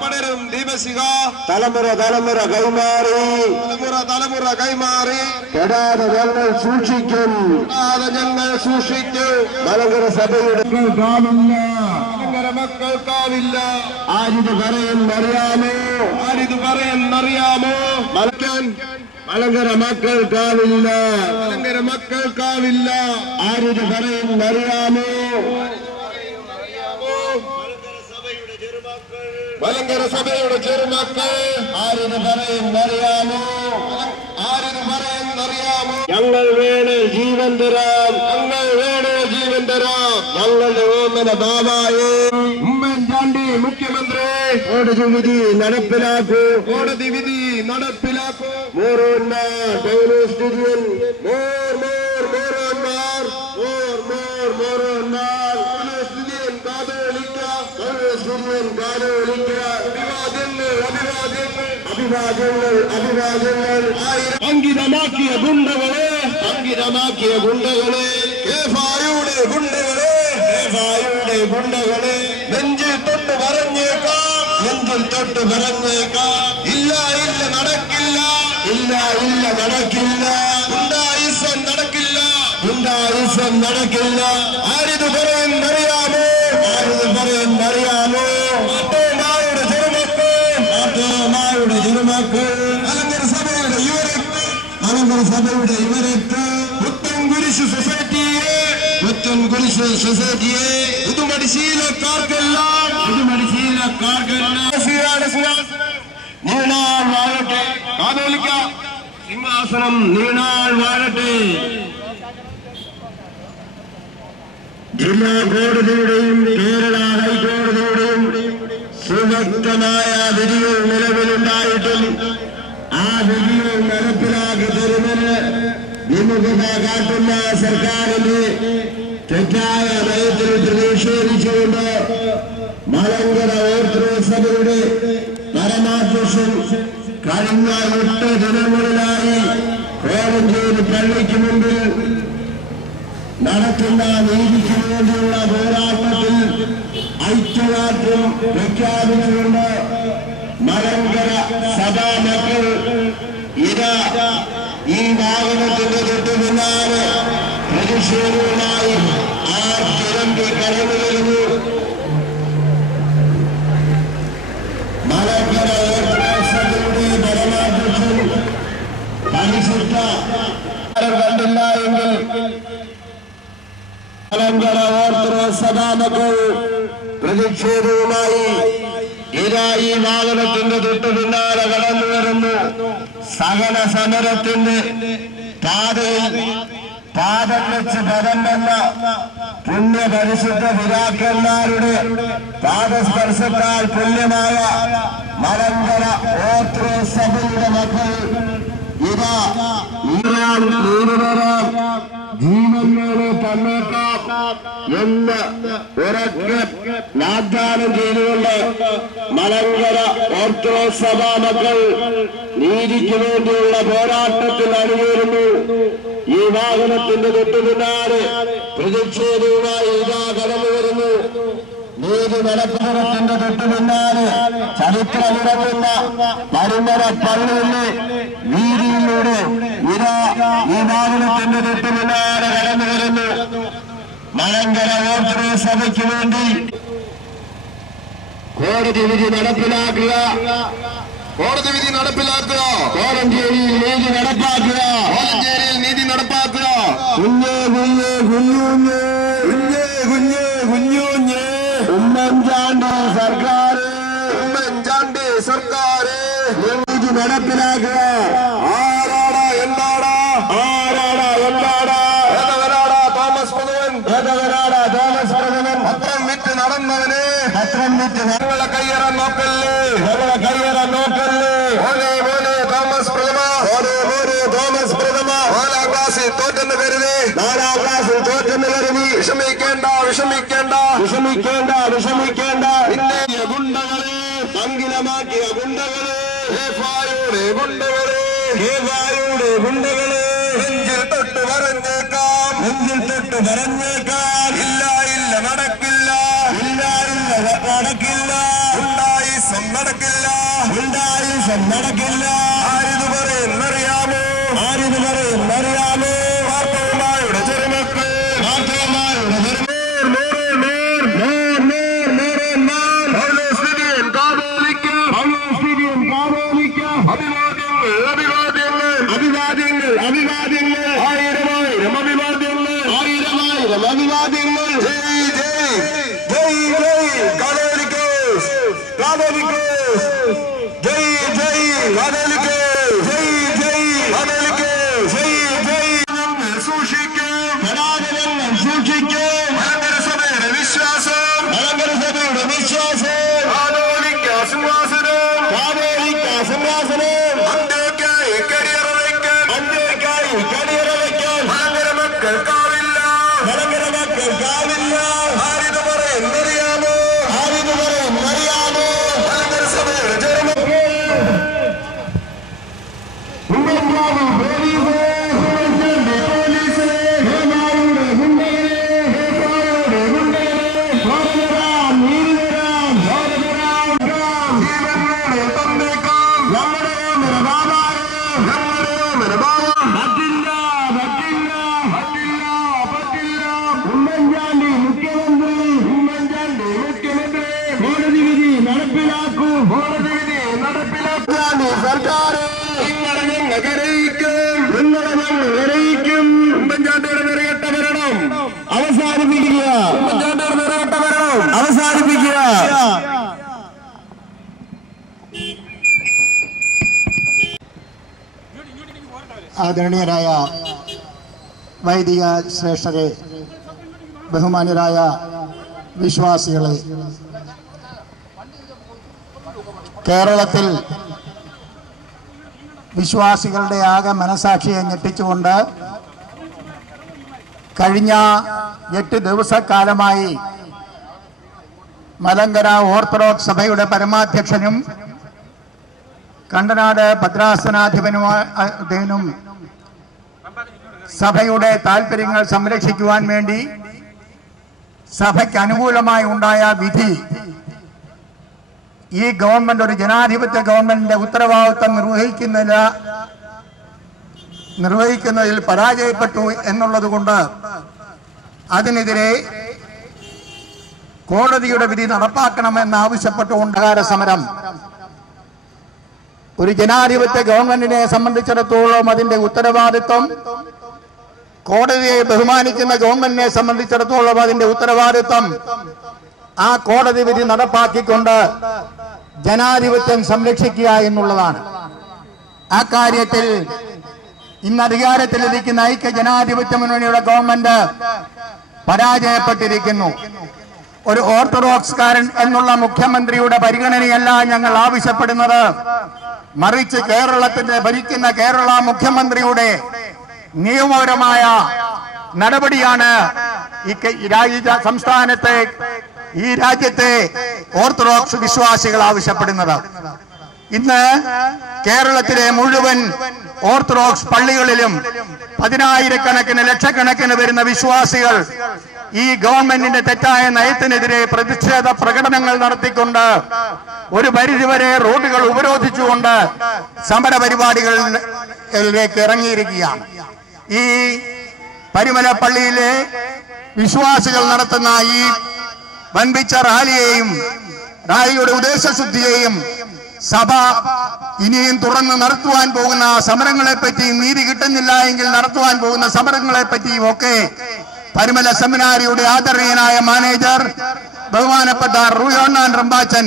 പടരും ദീപശിഖ തലമുറ തലമുറ കൈമാറി കെടാതെ ഞങ്ങൾ സൂക്ഷിക്കും മലങ്കര സഭയുടെ മക്കൾക്കാവില്ല. ആരിത് പറയുന്നറിയാമോ മലങ്കര മക്കൾക്കാവില്ല ആരിത് പറയുന്നറിയാമോ മലങ്കര സഭയുടെ ചെറുമക്കൾ ആരിത് പറയുന്നറിയാമോ ഞങ്ങൾ വേണേ ജീവൻ തരാം ഞങ്ങളുടെ ഓമന ബാബായെ ഉമ്മൻചാണ്ടി മുഖ്യമന്ത്രി കോടതി വിധി നടപ്പിലാക്കൂ അഭിവാദ്യങ്ങൾ അങ്കിതമാക്കിയ ഗുണ്ടകളെ കേഫായുടെ ഗുണ്ടകളെ നെഞ്ചിൽ തൊട്ട് പറഞ്ഞേക്കാം ഇല്ല നടക്കില്ല ഗുണ്ടായിസം നടക്കില്ല ആരിത് പറയുന്നറിയാമോ മാട്ടോമായുടെ ചെറുമക്കൾ മലങ്കര സഭയുടെ യുവരത്ത് പുത്തൻ കുരിശ് സൊസൈറ്റിയെ പുതുമടിശീലക്കാർക്കെല്ലാം നീണാൾ വാഴട്ടെ കാതോലിക്ക സിംഹാസനം നീണാൾ വാഴട്ടെ. ജില്ലാ കോടതിയുടെയും കേരള ഹൈക്കോടതിയുടെയും സുവ്യക്തമായ വിധികൾ നിലവിലുണ്ടായിട്ടും ആ വിധികൾ നടപ്പിലാക്കി തരുന്നതിന് വിമുഖത കാട്ടുന്ന സർക്കാരിന്റെ തെറ്റായ നയത്തിൽ പ്രതിഷേധിച്ചുകൊണ്ട് മലങ്കര ഓർത്തഡോക്സ് സഭയുടെ പരമാധ്യക്ഷൻ കഴിഞ്ഞ 8 ദിനങ്ങളിലായി കോഴഞ്ചേരി പള്ളിക്ക് മുമ്പിൽ നടത്തുന്ന നീതിക്ക് വേണ്ടിയുള്ള പോരാട്ടത്തിൽ ഐക്യദാർഢ്യം പ്രഖ്യാപിച്ചുകൊണ്ട് മലങ്കര സഭാ മക്കൾ ഈ വാഹനത്തിന്റെ തൊട്ടു പിന്നാലെ പ്രതിഷേധവുമായി ആർത്തിരമ്പി കടന്നു വരുന്നു. മലങ്കര ഓർത്തഡോക്സ് സഭയുടെ പരമാധ്യക്ഷൻ പരിശുദ്ധ കണ്ടില്ല എങ്കിൽ മലങ്കര ഓർത്തഡോക്സ് സഭാമക്കൾ പ്രതിഷേധവുമായി ഈ വാഹനത്തിന്റെ തൊട്ടു പിന്നാലെ കടന്നു വരുന്നു. സഹന സമരത്തിന്റെ പാദം വെച്ച് പദം വന്ന പുണ്യപരിശുദ്ധ പിതാക്കന്മാരുടെ പാദസ്പർശത്താൽ പുണ്യമായ മലങ്കര ഓർത്തഡോക്സ് സഭയുടെ മക്കൾ ഇതാ ജീവനോട് തന്നേക്കാം എന്ന് ഉറക്കെ വാഗ്ദാനം ചെയ്തുകൊണ്ട് മലങ്കര ഓർത്തഡോക്സ് സഭാ മക്കൾ നീതിക്ക് വേണ്ടിയുള്ള പോരാട്ടത്തിൽ അണിയേറുന്നു. ഈ വാഹനത്തിന്റെ തൊട്ടു പിന്നാലെ പ്രതിഷേധവുമായി ഇതാ കടന്നു വരുന്നു. നീതി നടപ്പുറത്തിന്റെ തൊട്ടു പിന്നാലെ ചരിത്രമിറങ്ങുന്ന പരുമര പള്ളിയിലെ വീതിയിലൂടെ ഇതാ ഈ വാഹനത്തിന്റെ തൊട്ടു പിന്നാലെ കടന്നു വരുന്നു. മലങ്കര ഓർത്തഡോക്സ് സഭയ്ക്ക് വേണ്ടി കോടതി വിധി നടപ്പിലാക്കുക, കോഴഞ്ചേരിയിൽ നീതി നടപ്പാക്കുക, കുഞ്ഞേ ഉമ്മൻചാണ്ടി സർക്കാർ നീതി നടപ്പിലാക്കുക. ആരാടാ എന്താടാ തോമസ് പ്രഥമൻ പത്രം വിറ്റ് നടന്നവനെ ഞങ്ങളെ കയ്യേറാൻ നോക്കല്ലേ. തോമസ് പ്രഥമ 4ാം ക്ലാസ്സിൽ തോറ്റെന്ന് കരുതി വിഷമിക്കേണ്ട പിന്നെ ഗുണ്ടകളെ പങ്കിലമാക്കിയ ഗുണ്ടകളെ നെഞ്ചിൽ തൊട്ട് പറഞ്ഞേക്കാം ഇല്ല നടക്കില്ല നടക്കില്ല, ഗുണ്ടായുസം നടക്കില്ല. ആരിത് പറയുന്നറിയാമോ, ആരിത് പറയുന്നറിയാമോ? മാർത്തോമായുടെ ചെറുമക്കൾ, മാർത്തോമാരുടെ പൗലോസ്ലിയൻ കാതോലിക്ക, അഭിവാദ്യങ്ങൾ അഭിവാദ്യങ്ങൾ അഭിവാദ്യങ്ങൾ അഭിവാദ്യങ്ങൾ ആയിരമായിരം അഭിവാദ്യങ്ങൾ ആയിരമായിരം അഭിവാദ്യങ്ങൾ. ജയ് ജയ് ജയ് ജയ് കാതോലിക്കോസ് കാതോലിക്കോസ് ജയ് ജയ് കാതോലിക്കോസ് ജയ് ജയ് കാതോലിക്കോസ് ജയ് ജയ്. ഞങ്ങൾ സൂക്ഷിക്കും, ജനാധിപത്യങ്ങൾ സൂക്ഷിക്കും. മലങ്കര സഭയുടെ വിശ്വാസം, മലങ്കര സഭയുടെ വിശ്വാസം. കാതോലിക്ക സിംഹാസനം, കാതോലിക്ക സിംഹാസനം അന്ത്യക്കായി കരിയറ വയ്ക്കാൻ, അന്ത്യക്കായി കടിയറ വയ്ക്കാൻ മലങ്കര മക്കൾക്കാവില്ല. മലങ്കര മക്കൾക്കാവില്ല. ആരിത് പറയുന്നറിയാമോ, ആരിത് പറയുന്നറിയാമോ? മലങ്കര സഭയുടെ ചെറുമക്കൾ, ഉമ്മൻചാണ്ടി പോലീസ്, ഉമ്മൻചാണ്ടി പോലീസ്, ഹേമായുടെ ഗുണ്ടകളെ, ഹേമായുടെ ഗുണ്ടകളെ, സ്വാതന്ത്ര്യം, നീതി തരാം, സ്വാതന്ത്ര്യം, ജീവനോടെ തന്നേക്കാം നമ്മുടെ മൃഗാവാരം. ഞങ്ങളുടെ മനഭാവം. പറ്റില്ല, പറ്റില്ല, പറ്റില്ല, പറ്റില്ല. ഉമ്മൻചാണ്ടി മുഖ്യമന്ത്രി, ഉമ്മൻചാണ്ടി മുഖ്യമന്ത്രി. കോടതി വിധി നടപ്പിലാക്കൂ, കോടതി വിധി നടപ്പിലാക്കൂ. സർക്കാർ നിങ്ങളെ ഞങ്ങൾ അറിയിക്കും, നിങ്ങളെ ഞങ്ങൾ അറിയിക്കും. ഉമ്മൻചാണ്ടിയുടെ നിറയട്ട ഭരണം, അവസാനിപ്പിക്കുക, ഉമ്മൻചാണ്ടിയുടെ നിറയട്ട ഭരണം. അവസാനിപ്പിക്കുക. ആദരണീയരായ വൈദിക ശ്രേഷ്ഠരെ, ബഹുമാന്യരായ വിശ്വാസികളെ, കേരളത്തിൽ വിശ്വാസികളുടെ ആകെ മനസാക്ഷിയെ ഞെട്ടിച്ചുകൊണ്ട് കഴിഞ്ഞ 8 ദിവസക്കാലമായി മലങ്കര ഓർത്തഡോക്സ് സഭയുടെ പരമാധ്യക്ഷനും കണ്ടനാട് ഭദ്രാസനാധിപനും സഭയുടെ താൽപര്യങ്ങൾ സംരക്ഷിക്കുവാൻ വേണ്ടി സഭയ്ക്ക് അനുകൂലമായി ഉണ്ടായ വിധി ഈ ഗവൺമെന്റ് ഒരു ജനാധിപത്യ ഗവൺമെന്റിന്റെ ഉത്തരവാദിത്വം നിർവഹിക്കുന്നതിൽ പരാജയപ്പെട്ടു എന്നുള്ളതുകൊണ്ട് അതിനെതിരെ കോടതിയുടെ വിധി നടപ്പാക്കണമെന്നാവശ്യപ്പെട്ടുകൊണ്ടുള്ള സമരം ഒരു ജനാധിപത്യ ഗവൺമെന്റിനെ സംബന്ധിച്ചിടത്തോളം അതിന്റെ ഉത്തരവാദിത്വം, കോടതിയെ ബഹുമാനിക്കുന്ന ഗവൺമെന്റിനെ സംബന്ധിച്ചിടത്തോളം അതിന്റെ ഉത്തരവാദിത്വം ആ കോടതി വിധി നടപ്പാക്കിക്കൊണ്ട് ജനാധിപത്യം സംരക്ഷിക്കുക എന്നുള്ളതാണ്. ആ കാര്യത്തിൽ ഇന്ന് അധികാരത്തിലിരിക്കുന്ന ഐക്യ ജനാധിപത്യ മുന്നണിയുടെ ഗവൺമെന്റ് പരാജയപ്പെട്ടിരിക്കുന്നു. ഒരു ഓർത്തഡോക്സ്കാരൻ എന്നുള്ള മുഖ്യമന്ത്രിയുടെ പരിഗണനയല്ല ഞങ്ങൾ ആവശ്യപ്പെടുന്നത്, മറിച്ച് കേരളത്തിന്റെ ഭരിക്കുന്ന കേരള മുഖ്യമന്ത്രിയുടെ നിയമപരമായ നടപടിയാണ് സംസ്ഥാനത്തെ ഈ രാജ്യത്തെ ഓർത്തഡോക്സ് വിശ്വാസികൾ ആവശ്യപ്പെടുന്നത്. ഇന്ന് കേരളത്തിലെ മുഴുവൻ ഓർത്തഡോക്സ് പള്ളികളിലും പതിനായിരക്കണക്കിന് ലക്ഷക്കണക്കിന് വരുന്ന വിശ്വാസികൾ ഈ ഗവൺമെന്റിന്റെ തെറ്റായ നയത്തിനെതിരെ പ്രതിഷേധ പ്രകടനങ്ങൾ നടത്തിക്കൊണ്ട് ഒരു പരിധിവരെ റോഡുകൾ ഉപരോധിച്ചുകൊണ്ട് സമര പരിപാടികളിലേക്ക് ഇറങ്ങിയിരിക്കുകയാണ്. ഈ പരിമല പള്ളിയിലെ വിശ്വാസികൾ നടത്തുന്ന ഈ വൻപിച്ച റാലിയെയും റാലിയുടെ ഉദ്ദേശശുദ്ധിയെയും സഭ ഇനിയും തുറന്ന് നടത്തുവാൻ പോകുന്ന സമരങ്ങളെ പറ്റിയും നീതി കിട്ടുന്നില്ല എങ്കിൽ നടത്തുവാൻ പോകുന്ന സമരങ്ങളെ പറ്റിയും ഒക്കെ പരിമല സെമിനാരിയുടെ ആദരണീയനായ മാനേജർ ബഹുമാനപ്പെട്ട റൂയോണ്ണാൻ റമ്പാച്ചൻ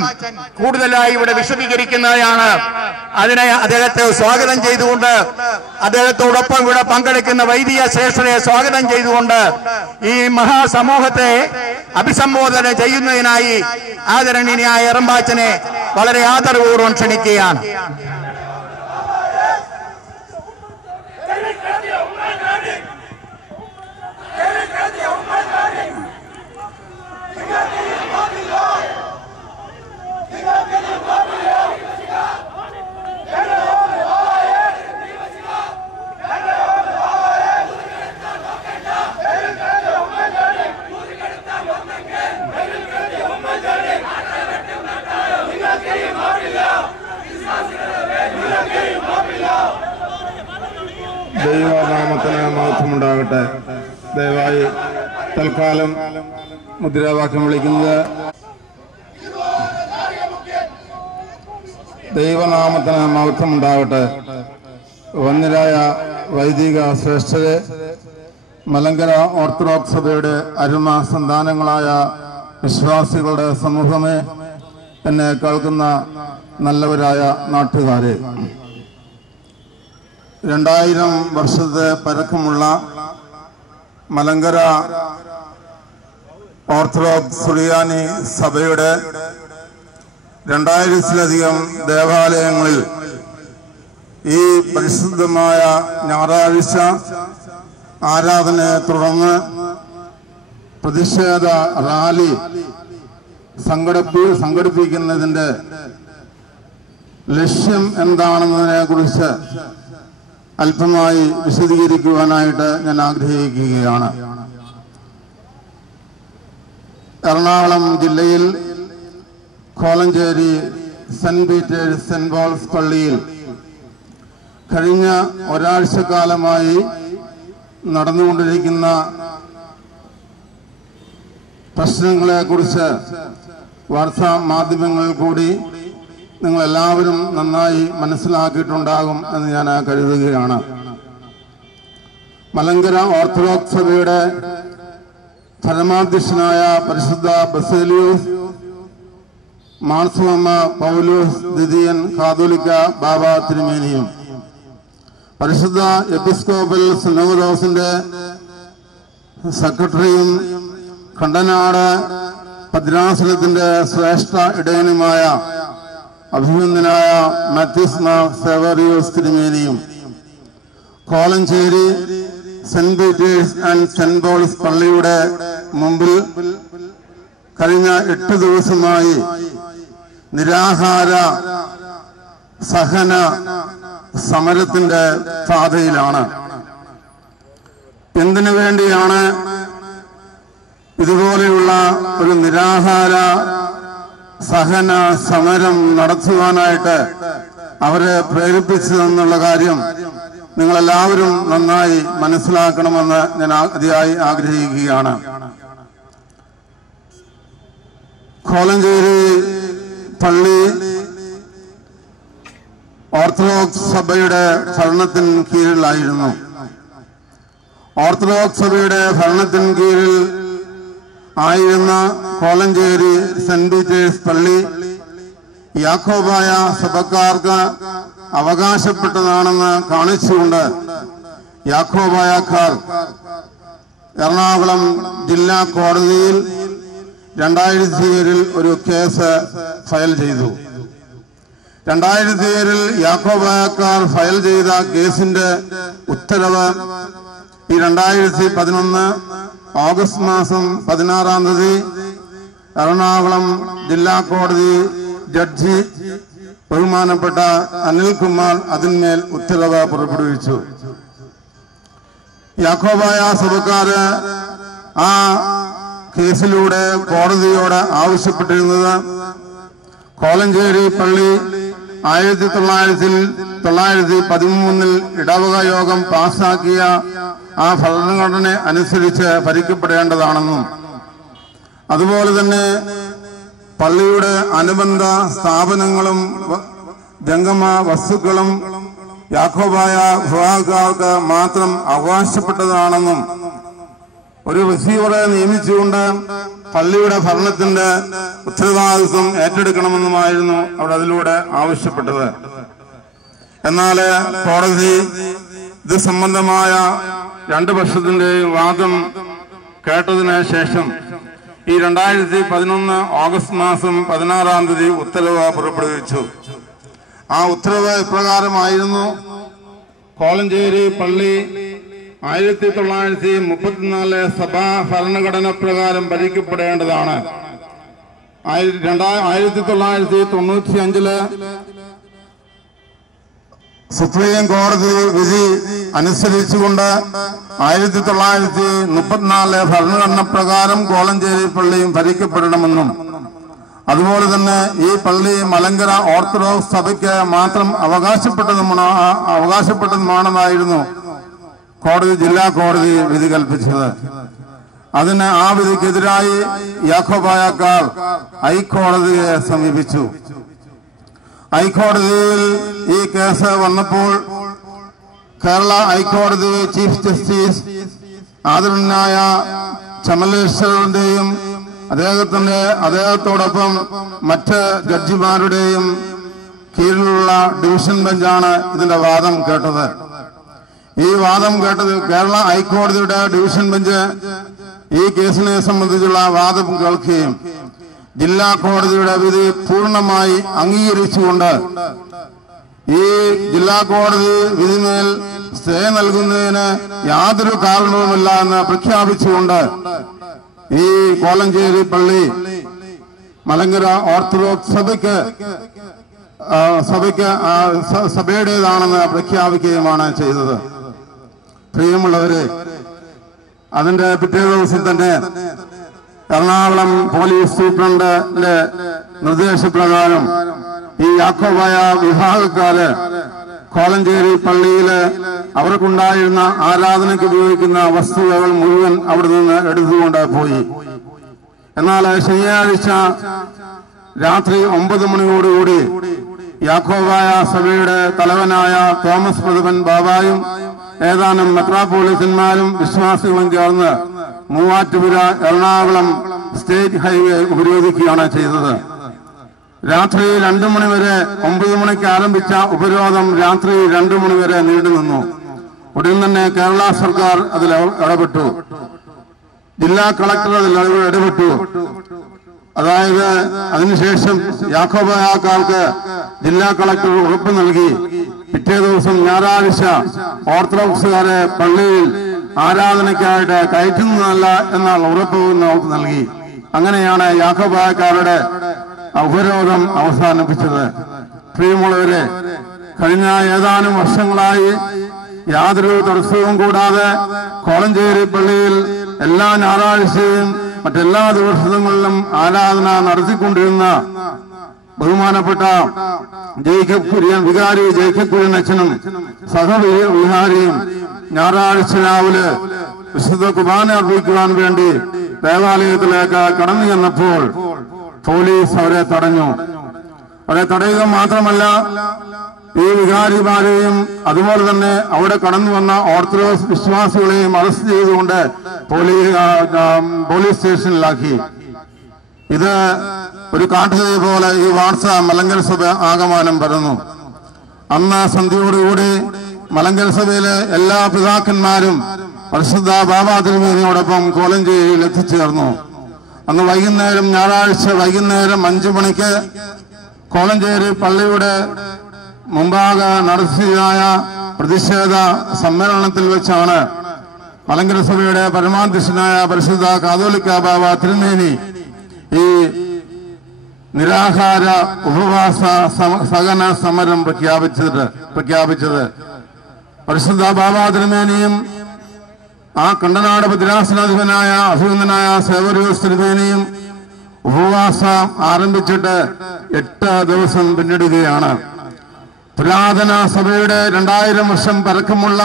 കൂടുതലായി ഇവിടെ വിശദീകരിക്കുന്നതാണ്. അതിനെ അദ്ദേഹത്തെ സ്വാഗതം ചെയ്തുകൊണ്ട്, അദ്ദേഹത്തോടൊപ്പം ഇവിടെ പങ്കെടുക്കുന്ന വൈദിക ശ്രേഷ്ഠരെ സ്വാഗതം ചെയ്തുകൊണ്ട് ഈ മഹാസമൂഹത്തെ അഭിസംബോധന ചെയ്യുന്നതിനായി ആദരണീയനായ റമ്പാച്ചനെ വളരെ ആദരപൂർവ്വം ക്ഷണിക്കുകയാണ്. Marty! ദൈവനാമത്തിന് മഹത്വമുണ്ടാകട്ടെ. ദയവായി തൽക്കാലം മുദ്രാവാക്യം വിളിക്കുന്നത് ദൈവനാമത്തിന് മഹത്വമുണ്ടാകട്ടെ. വന്യരായ വൈദിക ശ്രേഷ്ഠരെ, മലങ്കര ഓർത്തഡോക്സ് സഭയുടെ അരുമ സന്താനങ്ങളായ വിശ്വാസികളുടെ സമൂഹമേ, എന്നെ കേൾക്കുന്ന നല്ലവരായ നാട്ടുകാരെ, 2000 വർഷത്തെ പഴക്കമുള്ള മലങ്കര ഓർത്തഡോക്സ് സുറിയാനി സഭയുടെ 2000-ലധികം ദേവാലയങ്ങളിൽ ഈ പരിശുദ്ധമായ ഞായറാഴ്ച ആരാധനയെ തുടർന്ന് പ്രതിഷേധ റാലി സംഘടിപ്പിക്കുന്നതിന്റെ ലക്ഷ്യം എന്താണെന്നതിനെ കുറിച്ച് അല്പമായി വിശദീകരിക്കുവാനായിട്ട് ഞാൻ ആഗ്രഹിക്കുകയാണ്. എറണാകുളം ജില്ലയിൽ Kolenchery saint Peter's saint Paul's പള്ളിയിൽ കഴിഞ്ഞ ഒരാഴ്ചക്കാലമായി നടന്നുകൊണ്ടിരിക്കുന്ന പ്രശ്നങ്ങളെ കുറിച്ച് വാർത്താ മാധ്യമങ്ങളിൽ കൂടി നിങ്ങളെല്ലാവരും നന്നായി മനസ്സിലാക്കിയിട്ടുണ്ടാകും എന്ന് ഞാൻ കരുതുകയാണ്. മലങ്കര ഓർത്തഡോക്സ് സഭയുടെ പരമാധ്യക്ഷനായ പരിശുദ്ധ ബസേലിയോസ് മാർത്തോമ്മ പൗലോസ് ദ്വിതീയൻ കാതോലിക്ക ബാബ തിരുമേനിയും പരിശുദ്ധ എപ്പിസ്കോപ്പൽ സിനോദോസിന്റെ സെക്രട്ടറിയും കണ്ടനാട് ഭദ്രാസനത്തിന്റെ ശ്രേഷ്ഠ ഇടയനുമായ അഭിനന്ദനായ മാത്യൂസ് മാർ സേവറിയോസ് തിരുമേനിയും Kolenchery saint Peter's and Saint Paul's പള്ളിയുടെ മുമ്പിൽ കഴിഞ്ഞ 8 ദിവസമായി നിരാഹാര സഹന സമരത്തിന്റെ പാതയിലാണ്. എന്തിനു വേണ്ടിയാണ് ഇതുപോലെയുള്ള ഒരു നിരാഹാര സഹന സമരം നടത്തുവാനായിട്ട് അവരെ പ്രേരിപ്പിച്ചതെന്നുള്ള കാര്യം നിങ്ങളെല്ലാവരും നന്നായി മനസ്സിലാക്കണമെന്ന് ഞാൻ അതിയായി ആഗ്രഹിക്കുകയാണ്. കോലഞ്ചേരി പള്ളി ഓർത്തഡോക്സ് സഭയുടെ ഭരണത്തിന് കീഴിലായിരുന്നു. ഓർത്തഡോക്സ് സഭയുടെ ഭരണത്തിന് കീഴിൽ ആയിരുന്ന കോലഞ്ചേരി സെന്റ് പീറ്റേഴ്സ് പള്ളി യാക്കോബായ സഭക്കാർക്ക് അവകാശപ്പെട്ടതാണെന്ന് കാണിച്ചുകൊണ്ട് യാക്കോബായക്കാർ എറണാകുളം ജില്ലാ കോടതിയിൽ 2007 ഒരു കേസ് ഫയൽ ചെയ്തു. 2007 യാക്കോബായക്കാർ ഫയൽ ചെയ്ത കേസിന്റെ ഉത്തരവ് ഈ 2011 ഓഗസ്റ്റ് മാസം 16-ാം തീയതി എറണാകുളം ജില്ലാ കോടതി ജഡ്ജി ബഹുമാനപ്പെട്ട അനിൽകുമാർ അതിന്മേൽ ഉത്തരവ് പുറപ്പെടുവിച്ചു. യാക്കോബായ സഭക്കാര് ആ കേസിലൂടെ കോടതിയോട് ആവശ്യപ്പെട്ടിരുന്നത് കോലഞ്ചേരി പള്ളി 1913 ഇടവക യോഗം പാസാക്കിയ ആ ഭരണഘടന അനുസരിച്ച് ഭരിക്കപ്പെടേണ്ടതാണെന്നും അതുപോലെ തന്നെ പള്ളിയുടെ അനുബന്ധ സ്ഥാപനങ്ങളും ജംഗമ വസ്തുക്കളും യാക്കോബായ വിഭാഗക്കാർക്ക് മാത്രം അവകാശപ്പെട്ടതാണെന്നും ഒരു റിസീവറെ നിയമിച്ചുകൊണ്ട് പള്ളിയുടെ ഭരണത്തിന്റെ ഉത്തരവാദിത്വം ഏറ്റെടുക്കണമെന്നുമായിരുന്നു അവിടെ അതിലൂടെ ആവശ്യപ്പെട്ടത്. എന്നാൽ കോടതി ഇത് സംബന്ധമായ 2 വർഷത്തിന്റെയും വാദം കേട്ടതിന് ശേഷം ഈ 2011 ഓഗസ്റ്റ് മാസം 16-ാം തീയതി ഉത്തരവ് പുറപ്പെടുവിച്ചു. ആ ഉത്തരവ് ഇപ്രകാരമായിരുന്നു: കോലഞ്ചേരി പള്ളി 1934 സഭാ ഭരണഘടന പ്രകാരം ഭരിക്കപ്പെടേണ്ടതാണ്. 1995 സുപ്രീം കോടതി വിധി അനുസരിച്ചുകൊണ്ട് 1934 ഭരണഘടന പ്രകാരം കോലഞ്ചേരി പള്ളിയും ഭരിക്കപ്പെടണമെന്നും അതുപോലെ തന്നെ ഈ പള്ളി മലങ്കര ഓർത്തഡോക്സ് സഭയ്ക്ക് മാത്രം അവകാശപ്പെട്ടതുമാണെന്നായിരുന്നു ജില്ലാ കോടതി വിധി കൽപ്പിച്ചത്. അതിന് ആ വിധിക്കെതിരായി യാക്കോബായക്കാർ ഹൈക്കോടതിയെ സമീപിച്ചു. ഹൈക്കോടതിയിൽ ഈ കേസ് വന്നപ്പോൾ കേരള ഹൈക്കോടതി ചീഫ് ജസ്റ്റിസ് ആദരണീയനായ ചമലേശ്വറിന്റെയും അദ്ദേഹത്തോടൊപ്പം മറ്റ് ജഡ്ജിമാരുടെയും കീഴിലുള്ള ഡിവിഷൻ ബെഞ്ചാണ് ഇതിന്റെ വാദം കേട്ടത്. ഈ വാദം കേട്ടത് കേരള ഹൈക്കോടതിയുടെ ഡിവിഷൻ ബെഞ്ച് ഈ കേസിനെ സംബന്ധിച്ചുള്ള വാദം കേൾക്കുകയും ജില്ലാ കോടതിയുടെ വിധി പൂർണ്ണമായി അംഗീകരിച്ചുകൊണ്ട് ഈ ജില്ലാ കോടതി വിധിമേൽ സ്റ്റേ നൽകുന്നതിന് യാതൊരു കാരണവുമില്ല എന്ന് പ്രഖ്യാപിച്ചുകൊണ്ട് ഈ കോലഞ്ചേരി പള്ളി മലങ്കര ഓർത്തഡോക്സ് സഭയുടേതാണെന്ന് പ്രഖ്യാപിക്കുകയുമാണ് ചെയ്തത്. പ്രിയമുള്ളവരെ, അതിന്റെ പിറ്റേ ദിവസം തന്നെ എറണാകുളം പോലീസ് സൂപ്രണ്ടിന്റെ നിർദ്ദേശപ്രകാരം ഈ യാക്കോബായ വിഭാഗക്കാര് കോലഞ്ചേരി പള്ളിയില് അവർക്കുണ്ടായിരുന്ന ആരാധനയ്ക്ക് ഉപയോഗിക്കുന്ന വസ്തുവകൾ മുഴുവൻ അവിടെ നിന്ന് എടുത്തുകൊണ്ട് പോയി. എന്നാൽ ശനിയാഴ്ച രാത്രി 9 മണിയോടുകൂടി യാക്കോബായ സഭയുടെ തലവനായ തോമസ് പ്രഥമൻ ബാബായും ഏതാനും മെത്രാപ്പോളിത്തന്മാരും വിശ്വാസികളും ചേർന്ന് മൂവാറ്റുപുഴ എറണാകുളം സ്റ്റേറ്റ് ഹൈവേ ഉപരോധിക്കുകയാണ് ചെയ്തത്. രാത്രി 2 മണി വരെ 9 മണിക്ക് ആരംഭിച്ച ഉപരോധം രാത്രി 2 മണി വരെ നീണ്ടുനിന്നു. ഉടൻ തന്നെ കേരള സർക്കാർ അതിൽ ഇടപെട്ടു. ജില്ലാ കളക്ടർ അതിൽ ഇടപെട്ടു. അതായത് അതിനുശേഷം യാക്കോബായക്കാർക്ക് ജില്ലാ കളക്ടർ ഉറപ്പ് നൽകി പിറ്റേ ദിവസം ഞായറാഴ്ച ഓർത്തഡോക്സുകാരെ പള്ളിയിൽ ആരാധനയ്ക്കായിട്ട് കയറ്റുന്നതല്ല എന്നുള്ള ഉറപ്പ് നൽകി. അങ്ങനെയാണ് യാക്കോബായക്കാരുടെ ഉപരോധം അവസാനിപ്പിച്ചത്. പ്രിയമുള്ളവരെ, കഴിഞ്ഞ ഏതാനും വർഷങ്ങളായി യാതൊരു തടസ്സവും കൂടാതെ കോലഞ്ചേരി പള്ളിയിൽ എല്ലാ ഞായറാഴ്ചയും മറ്റെല്ലാ ദിവസങ്ങളിലും ആരാധന നടത്തിക്കൊണ്ടിരുന്ന ബഹുമാനപ്പെട്ട വികാരി ജേക്കബ് കുര്യൻ അച്ഛനും സഹവികാരിയും ഞായറാഴ്ച രാവിലെ വിശുദ്ധ കുർബാന അർപ്പിക്കുവാൻ വേണ്ടി ദേവാലയത്തിലേക്ക് കടന്നു ചെന്നപ്പോൾ പോലീസ് അവരെ തടഞ്ഞു. അവരെ തടയുക മാത്രമല്ല, ഈ വികാരിമാരെയും അതുപോലെ തന്നെ അവിടെ കടന്നു വന്ന ഓർത്തഡോക്സ് വിശ്വാസികളെയും അറസ്റ്റ് ചെയ്തുകൊണ്ട് പോലീസ് സ്റ്റേഷനിലാക്കി. ഇത് ഒരു കാട്ടുതീ പോലെ ഈ വാർത്ത മലങ്കര സഭ ആകമാനം പരന്നു. അന്ന് സന്ധ്യയോടുകൂടി മലങ്കര സഭയിലെ എല്ലാ പിതാക്കന്മാരും പരിശുദ്ധ ബാബാ തിരുമേനിയോടൊപ്പം കോലഞ്ചേരിയിൽ എത്തിച്ചേർന്നു. അന്ന് വൈകുന്നേരം ഞായറാഴ്ച വൈകുന്നേരം 5 മണിക്ക് കോലഞ്ചേരി പള്ളിയുടെ മുമ്പാകെ നടത്തിയതായ പ്രതിഷേധ സമ്മേളനത്തിൽ വെച്ചാണ് മലങ്കര സഭയുടെ പരമാധ്യക്ഷനായ പരിശുദ്ധ കാതോലിക്ക ബാബാ തിരുമേനി ഈ നിരാഹാര ഉപവാസ സഹന സമരം പ്രഖ്യാപിച്ചത്. പരിശുദ്ധ ബാബാ തിരുമേനിയും ആ കണ്ടനാട് ഭദ്രാസനാധിപനായ അഭിനന്ദനായ സേവരൂസ് തിരുമേനിയും ഉപവാസം ആരംഭിച്ചിട്ട് 8 ദിവസം പിന്നിടുകയാണ്. പുരാതന സഭയുടെ 2000 വർഷം പഴക്കമുള്ള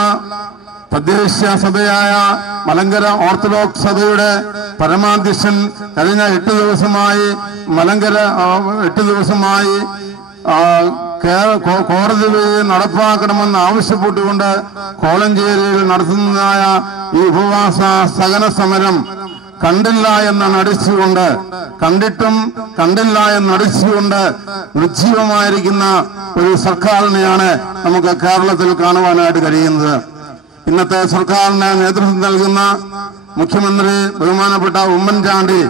തദ്ദേശീയ സഭയായ മലങ്കര ഓർത്തഡോക്സ് സഭയുടെ പരമാധ്യക്ഷൻ കഴിഞ്ഞ 8 ദിവസമായി കോടതി നടപ്പാക്കണമെന്ന് ആവശ്യപ്പെട്ടുകൊണ്ട് കോലഞ്ചേരിയിൽ നടത്തുന്നതായ ഈ ഉപവാസ സഹന സമരം കണ്ടില്ല എന്ന് നടിച്ചുകൊണ്ട് നിർജീവമായിരിക്കുന്ന ഒരു സർക്കാരിനെയാണ് നമുക്ക് കേരളത്തിൽ കാണുവാനായിട്ട് കഴിയുന്നത്. ഇന്നത്തെ സർക്കാരിന് നേതൃത്വം നൽകുന്ന മുഖ്യമന്ത്രി ബഹുമാനപ്പെട്ട ഉമ്മൻചാണ്ടി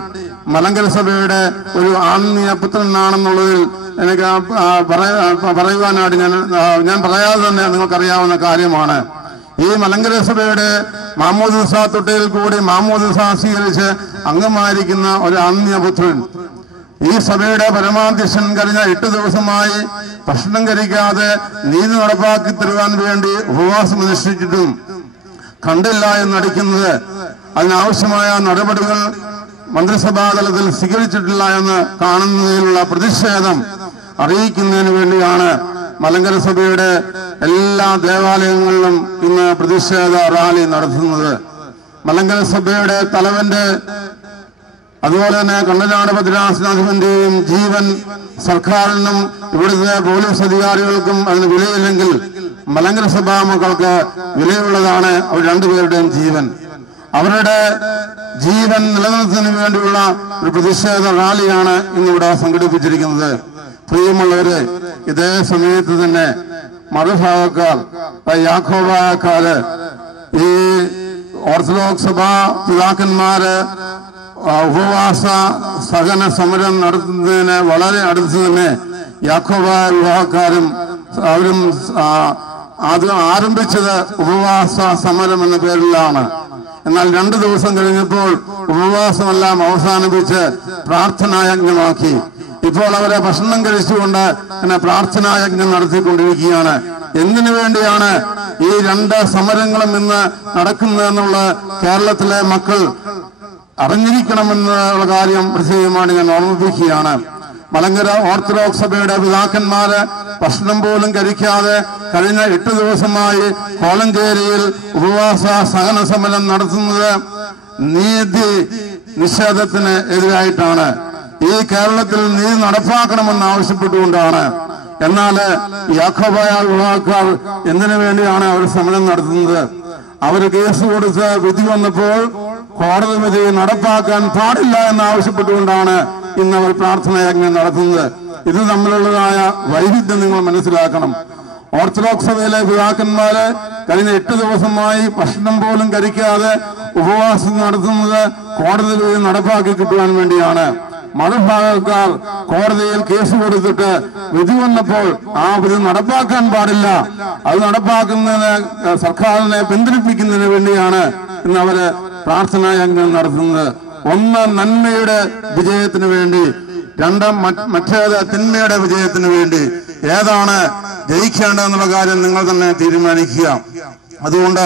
മലങ്കര സഭയുടെ ഒരു ആത്മീയ പുത്രനാണെന്നുള്ളതിൽ എനിക്ക് പറയുവാനായിട്ട് ഞാൻ പറയാതെ തന്നെ നിങ്ങൾക്കറിയാവുന്ന കാര്യമാണ്. ഈ മലങ്കര സഭയുടെ മാമോദിസ തൊട്ടയിൽ കൂടി മാമോദിസ സ്വീകരിച്ച് അംഗമായിരിക്കുന്ന ഒരു ആത്മീയപുത്രൻ ഈ സഭയുടെ പരമാധ്യക്ഷൻ കഴിഞ്ഞ 8 ദിവസമായി ഭക്ഷണം കഴിക്കാതെ നീതി നടപ്പാക്കി തരുവാൻ വേണ്ടി ഉപവാസം അനുഷ്ഠിച്ചിട്ടും കണ്ടില്ല എന്നടിക്കുന്നത് അതിനാവശ്യമായ നടപടികൾ മന്ത്രിസഭാ തലത്തിൽ സ്വീകരിച്ചിട്ടില്ല എന്ന് കാണുന്നതിലുള്ള പ്രതിഷേധം അറിയിക്കുന്നതിന് വേണ്ടിയാണ് മലങ്കര സഭയുടെ എല്ലാ ദേവാലയങ്ങളിലും ഇന്ന് പ്രതിഷേധ റാലി നടത്തുന്നത്. മലങ്കര സഭയുടെ തലവന്റെ അതുപോലെ തന്നെ കണ്ണനാട് ഭദ്രാസനാധിപന്റെയും ജീവൻ സർക്കാരിനും ഇവിടുത്തെ പോലീസ് അധികാരികൾക്കും അതിന് വിലയില്ലെങ്കിൽ മലങ്കര സഭാ മക്കൾക്ക് വിലയുള്ളതാണ് അവർ രണ്ടുപേരുടെയും ജീവൻ. അവരുടെ ജീവൻ നിലനിർത്തുന്നതിന് വേണ്ടിയുള്ള ഒരു പ്രതിഷേധ റാലിയാണ് ഇന്നിവിടെ സംഘടിപ്പിച്ചിരിക്കുന്നത്. പ്രിയമുള്ളവരെ, ഇതേ സമയത്ത് തന്നെ മതഭാഗക്കാർ യാക്കോബായക്കാര് ഈ ഓർത്തഡോക്സ് സഭാ പിതാക്കന്മാര് ഉപവാസ സഹന സമരം നടത്തുന്നതിന് വളരെ അടുത്ത് തന്നെ യാക്കോബായ വിഭാഗക്കാരും അവരും അത് ആരംഭിച്ചത് ഉപവാസ സമരം എന്ന പേരിലാണ്. എന്നാൽ 2 ദിവസം കഴിഞ്ഞപ്പോൾ ഉപവാസമെല്ലാം അവസാനിപ്പിച്ച് പ്രാർത്ഥനായജ്ഞമാക്കി. ഇപ്പോൾ അവരെ ഭക്ഷണം കഴിച്ചുകൊണ്ട് പിന്നെ പ്രാർത്ഥനായജ്ഞം നടത്തിക്കൊണ്ടിരിക്കുകയാണ്. എന്തിനു വേണ്ടിയാണ് ഈ 2 സമരങ്ങളും ഇന്ന് നടക്കുന്നതെന്നുള്ള കേരളത്തിലെ മക്കൾ അറിഞ്ഞിരിക്കണമെന്നുള്ള കാര്യം പ്രത്യേകമാണ് ഞാൻ ഓർമ്മിപ്പിക്കുകയാണ്. മലങ്കര ഓർത്തഡോക്സ് സഭയുടെ പിതാക്കന്മാര് ഭക്ഷണം പോലും കഴിക്കാതെ കഴിഞ്ഞ 8 ദിവസമായി കോലഞ്ചേരിയിൽ ഉപവാസ സഹന സമരം നടത്തുന്നത് നീതി നിഷേധത്തിന് എതിരായിട്ടാണ്. ഈ കേരളത്തിൽ നീതി നടപ്പാക്കണമെന്ന് ആവശ്യപ്പെട്ടുകൊണ്ടാണ്. എന്നാൽ യാക്കോബായ വിഭാഗക്കാർ എന്തിനു വേണ്ടിയാണ് അവർ സമരം നടത്തുന്നത്? അവർ കേസ് കൊടുത്ത് വിധി വന്നപ്പോൾ കോടതി വിധി നടപ്പാക്കാൻ പാടില്ല എന്നാവശ്യപ്പെട്ടുകൊണ്ടാണ് ഇന്ന് അവർ പ്രാർത്ഥനായജ്ഞം നടത്തുന്നത്. ഇത് തമ്മിലുള്ളതായ വൈരുദ്ധ്യം നിങ്ങൾ മനസ്സിലാക്കണം. ഓർത്തഡോക്സ് സഭയിലെ പിതാക്കന്മാര് കഴിഞ്ഞ 8 ദിവസമായി ഭക്ഷണം പോലും കഴിക്കാതെ ഉപവാസം നടത്തുന്നത് കോടതി വിധി നടപ്പാക്കി കിട്ടുവാൻ വേണ്ടിയാണ്. മതഭാഗക്കാർ കോടതിയിൽ കേസ് കൊടുത്തിട്ട് വിധി വന്നപ്പോൾ ആ വിധി നടപ്പാക്കാൻ പാടില്ല, അത് നടപ്പാക്കുന്നതിന് സർക്കാരിനെ പിന്തിരിപ്പിക്കുന്നതിന് വേണ്ടിയാണ് ഇന്ന് അവര് പ്രാർത്ഥനായജ്ഞം നടത്തുന്നത്. ഒന്ന് നന്മയുടെ വിജയത്തിന് വേണ്ടി, 2 മറ്റേത് തിന്മയുടെ വിജയത്തിന് വേണ്ടി. ഏതാണ് ജയിക്കേണ്ടതെന്നുള്ള കാര്യം നിങ്ങൾ തന്നെ തീരുമാനിക്കുക. അതുകൊണ്ട്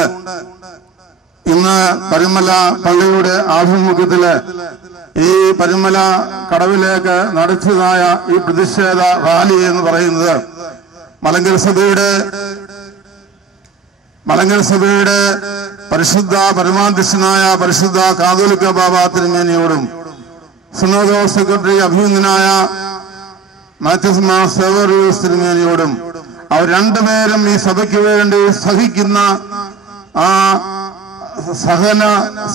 ഇന്ന് പരുമല പള്ളിയുടെ ആഭിമുഖ്യത്തില് ഈ പരുമല കടവിലേക്ക് നടത്തിയതായ ഈ പ്രതിഷേധ റാലി എന്ന് പറയുന്നത് മലങ്കര സഭയുടെ പരിശുദ്ധ പരമാധ്യക്ഷനായ പരിശുദ്ധ കാതോലിക്ക ബാബ തിരുമേനിയോടും സിനോദോസ് സെക്രട്ടറി അഭിനന്ദനായ മാത്യൂസ് മാർ സേവറിയൂസ് തിരുമേനിയോടും അവർ രണ്ടുപേരും ഈ സഭയ്ക്ക് വേണ്ടി സഹിക്കുന്ന ആ സഹന